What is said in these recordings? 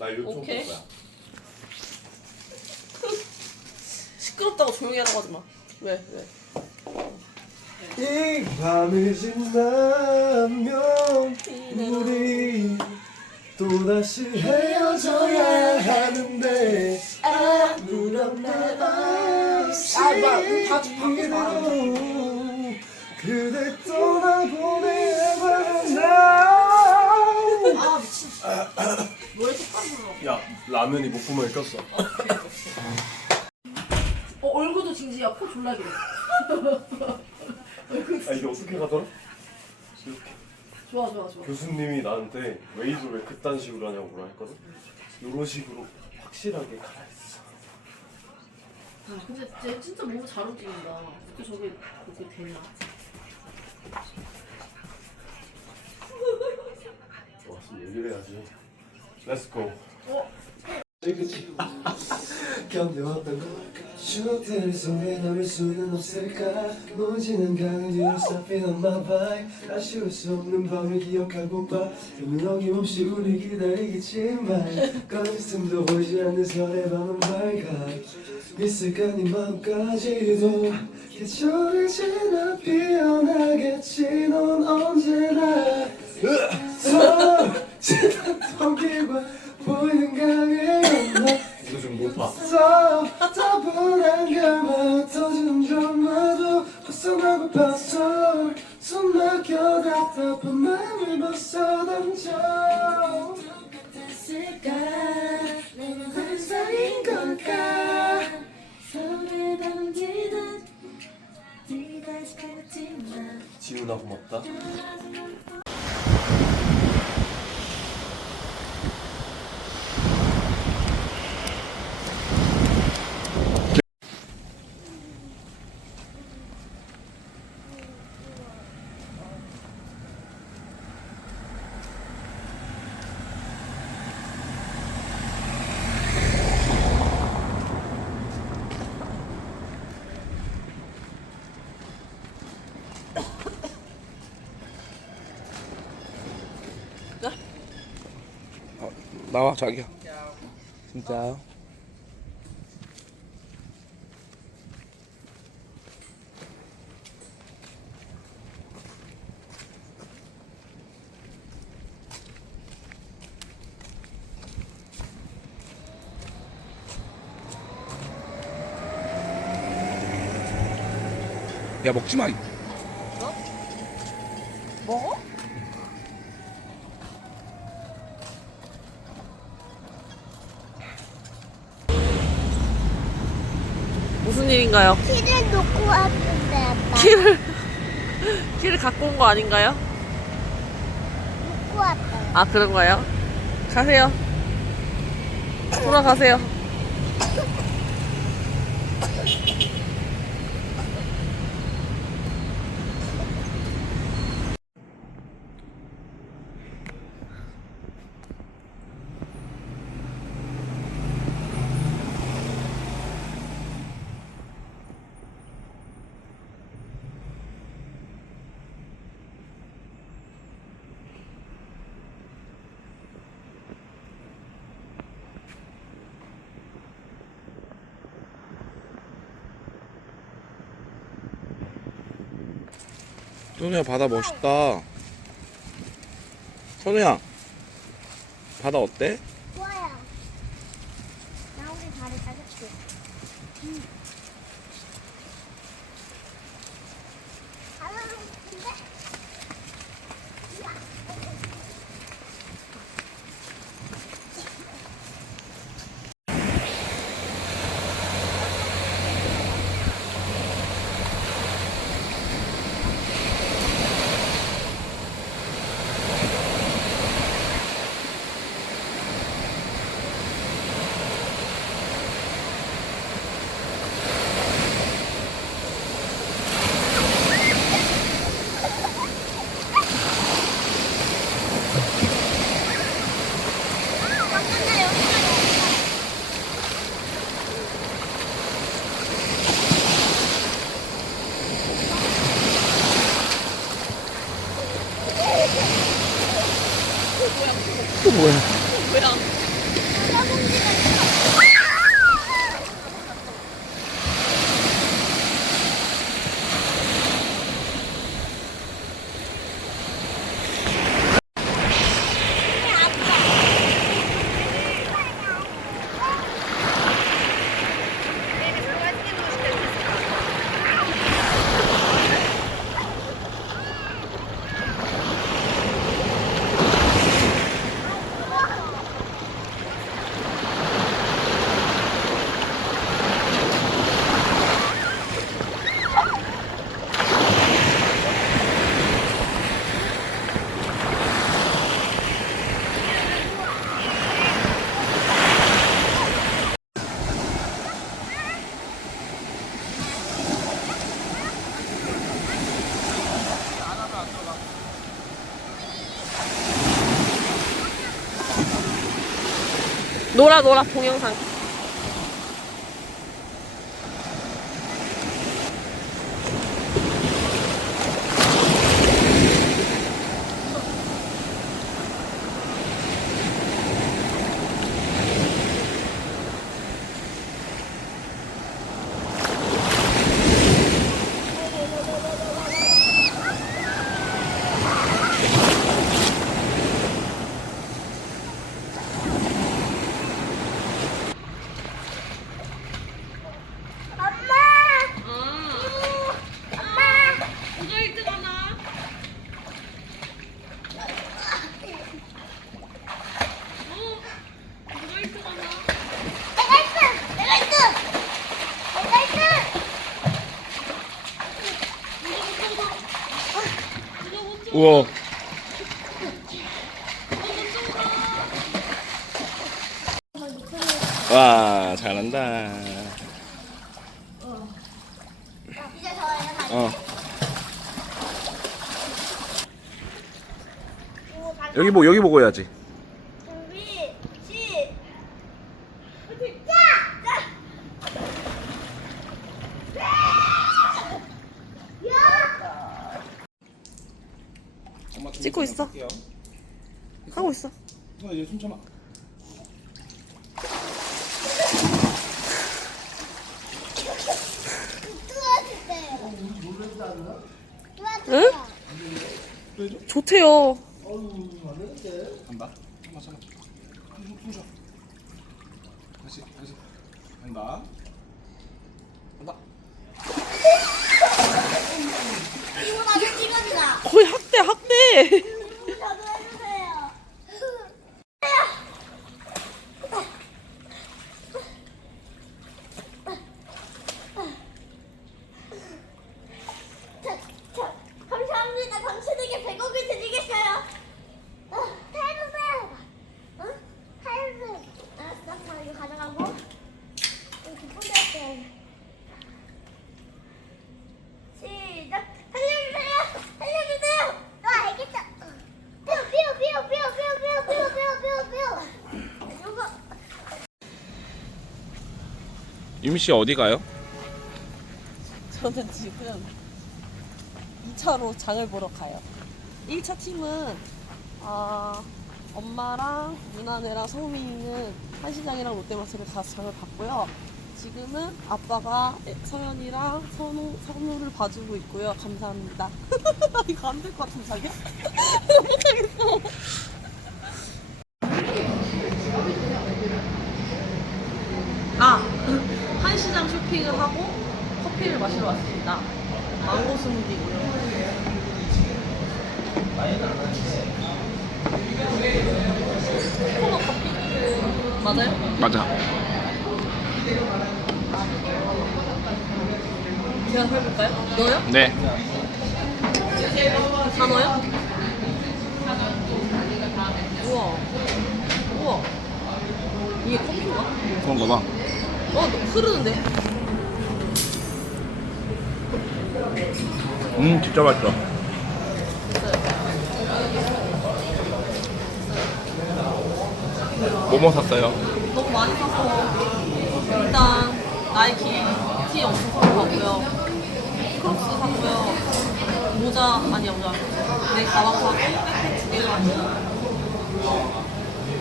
나 요청 볼 오케이. 거야. 시끄럽다고 조용히 하라고 하지 마. 왜? 이 밤이 지나면 우리 또다시 헤어져야 하는데 아무런 말 없이 그대 떠나보내야 아 미친. 노래 똑바로 불러. 야 라면이 목구멍에 꼈어. 얼굴도 징징이야. 코 졸라 길어. 아 이게 어떻게 가더라? 이렇게 좋아. 교수님이 나한테 왜 이걸 왜 그딴 식으로 하냐고 뭐라 했거든? 요런 식으로 확실하게 가라 했어. 아 근데 쟤 진짜 몸 잘 움직인다. 어떻게 저게 그렇게 되냐? 왔으면 얘기를 해야지. 렛츠고. 견뎌왔던 걸까 추억들 속에 남을 수는 없을까 무지는 강을 뒤로 쌓인 on my vibe 아쉬울 수 없는 밤을 기억하고 봐 눈은 어김없이 우리 기다리겠지만 꺼냈음도 보이지 않는 설의 밤은 밝아 있을까 네 마음까지도 계절을 지나 피어나겠지 넌 언제나 지났던 길과 보이는 강을 건너 이거 좀 높아. 따분한 결과 터지는 드라마도 벗어나고 봤어 손 막혀 답답한 맘을 벗어 던져 같았을까 내가 환상인 걸까 서로의 밤지는 네가 지나갔지만 지훈아 고맙다. 나와 자기야. 진짜. 야 먹지 마. 먹어? 무슨 일인가요? 키를 놓고 왔는데 아빠 키를 갖고 온 거 아닌가요? 놓고 왔어요. 아 그런가요? 가세요. 돌아가세요. 선우야 바다 멋있다. 선우야 바다 어때? 좋아요. 나 우리 다리 따뜻해. 근데 놀아 동영상. 우와. 와, 잘한다. 이제 저예요. 어. 여기 보고 해야지. 준비, 시작! 찍고 있어. 하고 있어. 이제 숨 참아. 응? 좋대요. 간다. 참아. 숨 쉬어. 다시. 간다. 이거 나도 찍어주라. 거의 학대. 저도 해주세요. 감사합니다. 당신에게 100억을 드리겠어요. 해주세요. 응? 해주세요. 알았어. 이거 가져가고. 기쁜데 할게. 시작. 살려주세요. 알겠다. 이거. 유미 씨 어디 가요? 저는 지금 2차로 장을 보러 가요. 1차 팀은 엄마랑 누나네랑 성민이는 한시장이랑 롯데마트를 가서 장을 봤고요. 지금은 아빠가 서연이랑 선우를 봐주고 있고요. 감사합니다. 이거 안 될 것 같은 자기야? 못하겠어. 한시장 쇼핑을 하고 커피를 마시러 왔습니다. 망고 스무디고요. 코너 커피 맞아요? 맞아. 제가 해볼까요? 넣어요? 네. 다 넣어요? 우와. 이게 커피인가? 그런가 봐. 흐르는데? 진짜 맛있어. 뭐뭐 샀어요? 너무 많이 사서 일단 나이키 티 엄청 사고 가고요. 크록스 사고요. 모자 내 가방 사고 백팩 2개 사고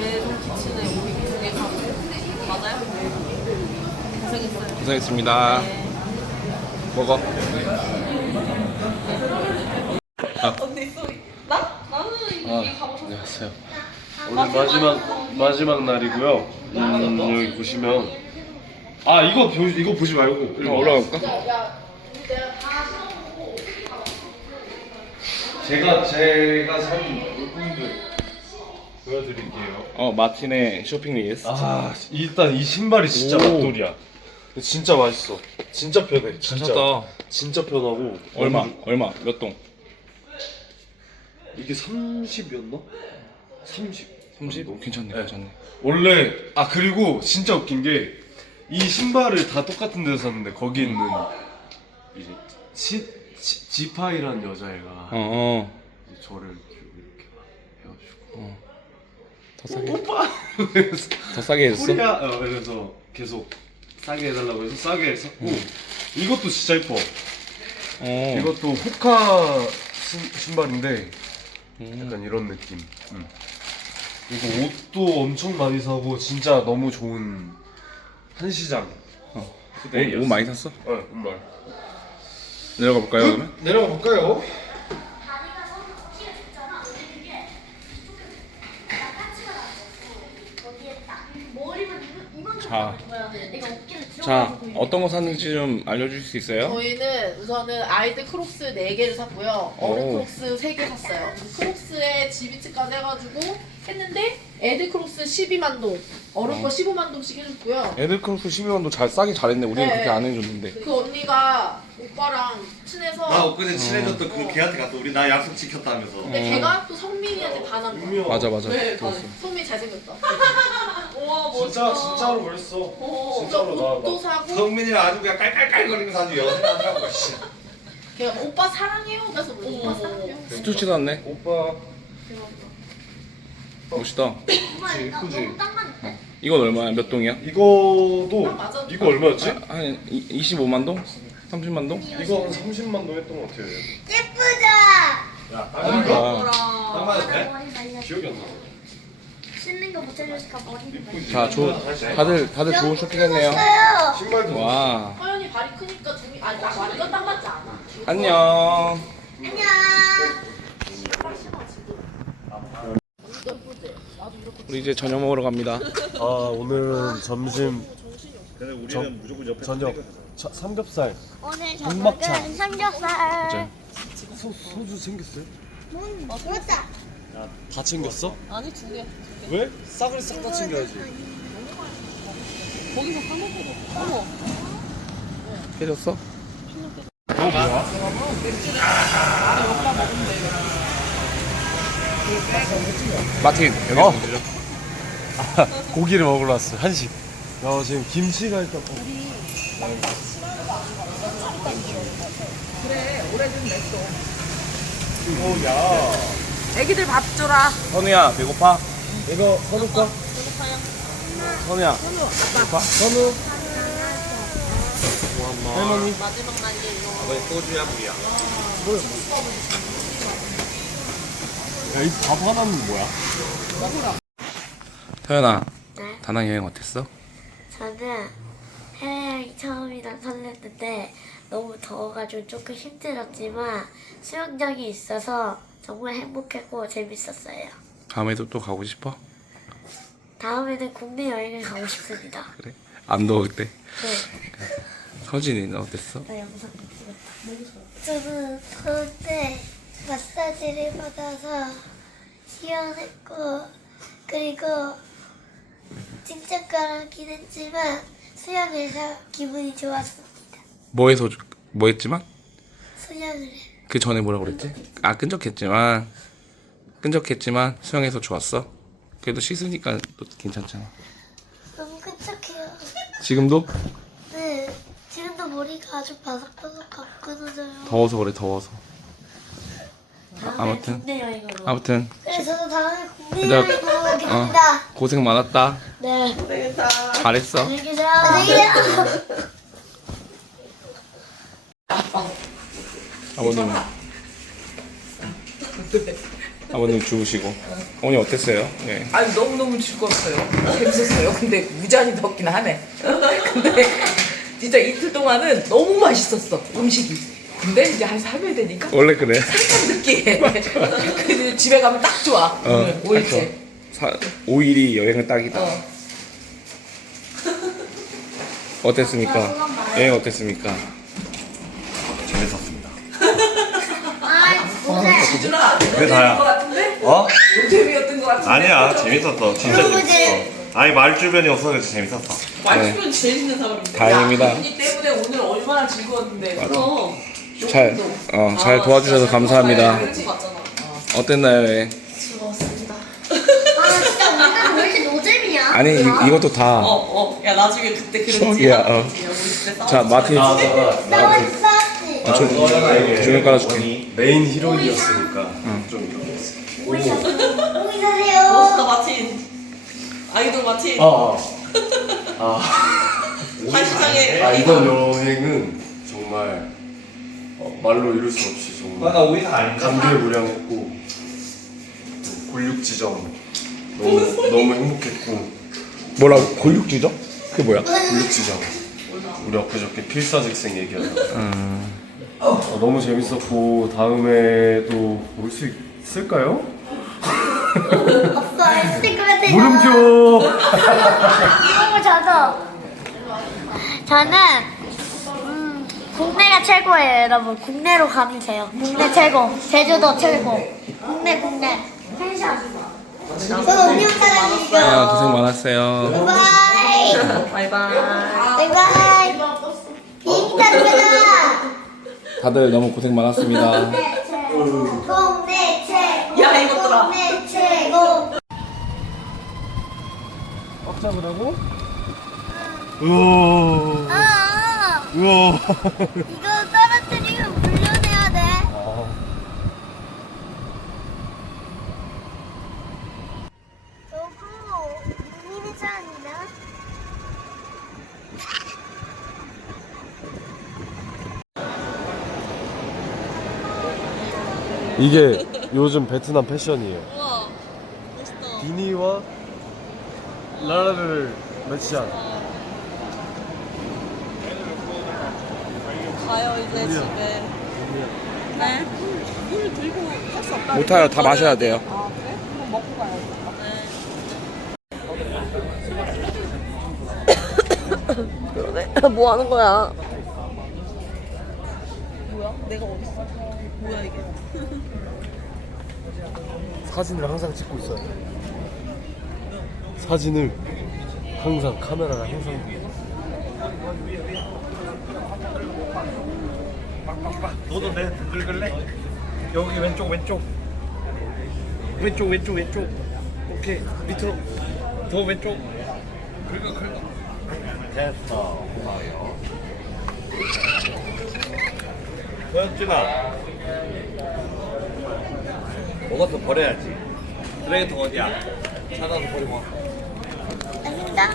매점 키친에 오리 2개 사고. 맞아요? 고생했어요. 고생했습니다. 네. 먹어. 언니 소리. 나는 이게 가고 싶어. 안녕하세요. 오늘 마지막 날이고요. 여기 보시면 이거 보지 말고 일로 올라갈까? 제가 산 물품들 보여드릴게요. 마틴의 쇼핑 리스트. 일단 이 신발이 진짜 오. 맛돌이야. 진짜 맛있어. 진짜 편해. 진짜. 괜찮다. 진짜 편하고. 얼마? 몇 동? 이게 30이었나? 30. 30? 괜찮네. 원래 그리고 진짜 웃긴 게 이 신발을 다 똑같은 데서 샀는데 거기 있는 이제 지파이라는 여자애가 이제 저를 이렇게 해가지고 더 싸게. 오빠 더 싸게 해줬어? 코리아 그래서 계속 싸게 해달라고 해서 싸게 샀고 이것도 진짜 이뻐. 이것도 호카 신발인데 약간 이런 느낌. 그리고 옷도 엄청 많이 사고 진짜 너무 좋은 한시장. 옷 많이 샀어? 정말. 내려가 볼까요 그러면? 내려가 볼까요? 자, 자 어떤 거 샀는지 좀 알려줄 수 있어요? 저희는 우선은 아이들 크록스 4개를 샀고요. 어른 오. 크록스 3개 샀어요. 크록스에 지비츠까지 해가지고 했는데 애들 크록스 12만 동, 어른 거 15만 동씩 해줬고요. 애들 크로스 12만도 잘 싸게 잘했네. 우리는 네. 그렇게 안 해줬는데. 그 언니가 오빠랑 친해서 나 엊그제 친해졌던 그 걔한테 갔어. 우리 나 약속 지켰다면서. 근데 걔가 또 성민이한테 반한 거야. 맞아 맞아. 네, 들었어. 성민이 잘생겼다. 우와 진짜 멋있다. 진짜로 그랬어. 진짜로 옷도 사고 성민이랑 아주 그냥 깔깔깔거리면서 아주 연애하더라고. 걔가 오빠 사랑해요. 그래서 우리 오빠 사랑해요. 스투치 샀네. 오빠 멋있다. 예쁘지? 이건 얼마야? 몇 동이야? 이거도 딱 맞아. 이거 얼마였지? 한 25만 동? 30만 동? 이거 한 30만 동 했던 것 같아요. 예쁘다. 아, 딱 맞아도 돼? 머리 말려. 기억이 안 나. 씻는 거 못해주니까 머리를 말려. 자, 다들 좋은 쇼핑했네요. 신발도 와, 허연이 발이 크니까 둘이 아니 나 완전 딱 맞지 않아. 안녕. 안녕. 우리 이제 저녁 먹으러 갑니다. 아 오늘은 점심 근데 우리는 무조건 옆에 저녁 삼겹살 오늘 군막차. 저녁은 삼겹살. 소주 챙겼어요? 맞다. 다 챙겼어? 아니 2개. 왜? 싹을 싹 다 챙겨야지. 거기서 사 먹고. 어머. 해줬어? 마틴, 여기 좀 들려. 고기를 먹으러 왔어. 한식. 야 지금 김치가 일단 애기들 밥 줘라. 선우야, 배고파? 이거 선우까? 선우야. 배고파? 선우. 할머니. 마지막 날이에요. 아버지 소주야 물이야. 야이 밥 하나는 뭐야? 서연아, 네? 다낭 여행 어땠어? 저는 해외여행 처음이라 설렜는데 너무 더워가지고 조금 힘들었지만 수영장이 있어서 정말 행복했고 재밌었어요. 다음에도 또 가고 싶어? 다음에는 국내 여행을 가고 싶습니다. 그래? 안 더울 때. 네, 서진이는 어땠어? 나 영상 찍었다. 저는 더울 때 마사지를 받아서 시원했고 그리고 찡찡거리긴 했지만 수영해서 기분이 좋았습니다. 뭐 했지만? 수영을 해. 그 전에 뭐라고 그랬지? 아, 끈적했지만 수영해서 좋았어. 그래도 씻으니까 또 괜찮잖아. 너무 끈적해요. 지금도? 네, 지금도 머리가 아주 바삭바삭하고 끊어져요. 더워서 그래, 더워서. 다음에 아무튼. 국내 여행으로. 아무튼 네, 저도 다음에 국내 얘들아, 여행으로 가겠습니다. 고생 많았다. 네. 잘했어. 안녕히 계세요. 안녕히 계세요. 아버님 주무시고. 어머니 어땠어요? 네. 아니 너무너무 즐거웠어요. 재밌었어요. 근데 무지하게 덥긴 하네. 근데 진짜 이틀 동안은 너무 맛있었어 음식이. 근데 이제 한 3일 되니까 원래 그래. 살짝 느끼해. 그래서 집에 가면 딱 좋아. 오늘 5일째. 5일이 여행은 딱이다. 어땠습니까? 여행 어땠습니까? 재밌었습니다. 준아, 그게 다야. 것 같은데? 어? 노잼이었던 것 같은데? 아니야 재밌었어. 진짜 재밌었어. 아니 말 주변이 없어서 진짜 재밌었어. 말주변 제일 있는 사람인데. 다행입니다. 야, 이분이 때문에 오늘 얼마나 즐거웠는데. 그럼. 잘 도와주셔서 감사합니다. 그렇지. 어땠나요, 여행? 아, 진짜 오늘 왜 이렇게 노잼이야? 아니, 이것도 다. 야 나중에 그때 그런 추억이야, 어. 자, 마틴. 싸웠지. 조명 깔아줄게. 메인 히로인이었으니까 좀 오이 사세요. 멋있다 마틴. 아이돌 마틴. 한시장에 이번 여행은 정말 말로 이룰 수 없이 정말 감개무량했고 골육지점 너무 행복했고. 뭐라고? 골육지죠? 그게 뭐야? 골육지점 우리 엊그저께 필사직생 얘기하다가 너무 재밌었고 다음에도 올 수 있을까요? 없어 있을 것 같아요. 물음표. 이런 저는 국내가 최고예요, 여러분. 국내로 가면 돼요. 국내 최고. 제주도 최고. 국내 펜션. 저는 운영 사장님이요. 고생 많았어요. 바이바이. 바이바이. 바이바이. 비행기 타러 가자. 다들 너무 고생 많았습니다. 국내 최고. 야, 이것들아. 국내 최고. 꽉 잡으라고? 우와. 이거 떨어뜨리면 물려내야 돼. 저거 미니미션이네. 이게 요즘 베트남 패션이에요. 우와, 멋있다. 비니와 라라를 매치한. 가요 이제 집에. 네. 물 들고 할 수 없다. 못 타요. 다 마셔야 돼요. 아 그래? 그럼 먹고 가야겠다. 그러네. 뭐 하는 거야? 뭐야? 내가 어딨어? 뭐야 이게? 사진을 항상 찍고 있어요. 사진을 항상 카메라를 항상. 너도 내 긁을래? 여기 왼쪽 오케이 밑으로 더 왼쪽 긁어 됐어 고마워요. 소연준아 먹어서 버려야지. 쓰레기통 어디야? 찾아서 버리고 와. 아닙니다.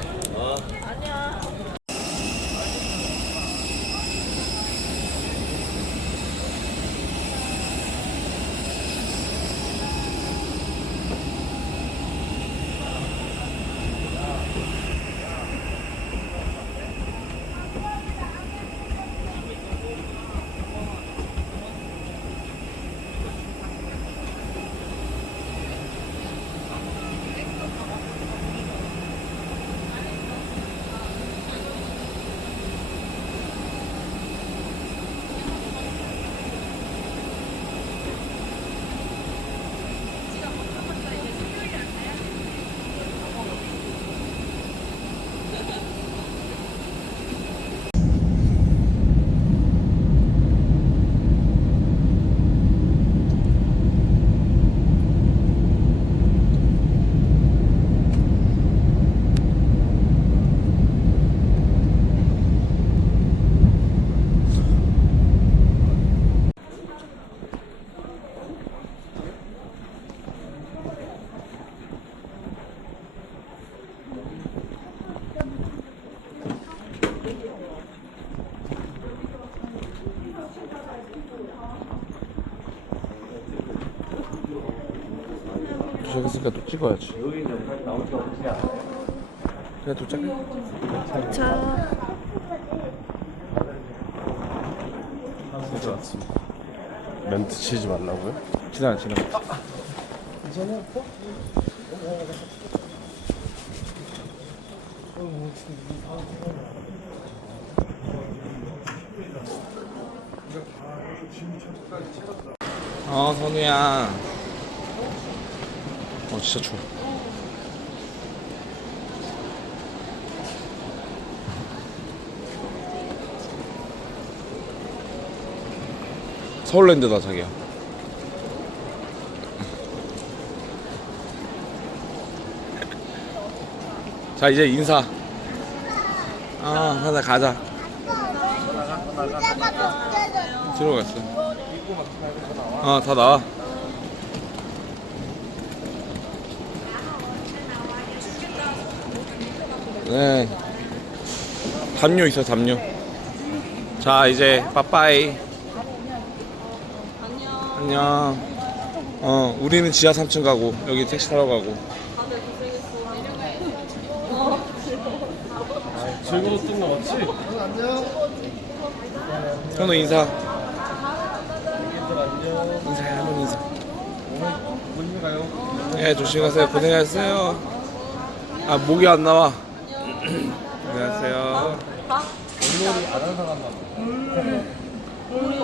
도착했으니까 또 찍어야지. 그래 도착해. 멘트 치지 말라고요? 지나가. 선우야. 진짜 추워. 서울랜드다 자기야. 자 이제 인사. 하나 가자. 들어갔어. 다 나와. 네. 담요 있어, 담요. 자, 이제 빠빠이. 안녕. 우리는 지하 3층 가고 여기 택시 타러 가고. 다들 고생했어. 즐거웠던 거 맞지? 현우 인사. 인사해, 한번 인사. 조심히 가요. 예, 조심히 가세요. 고생하셨어요. 아, 목이 안 나와. 안녕하세요. 오늘이 안 한사 간다. 우리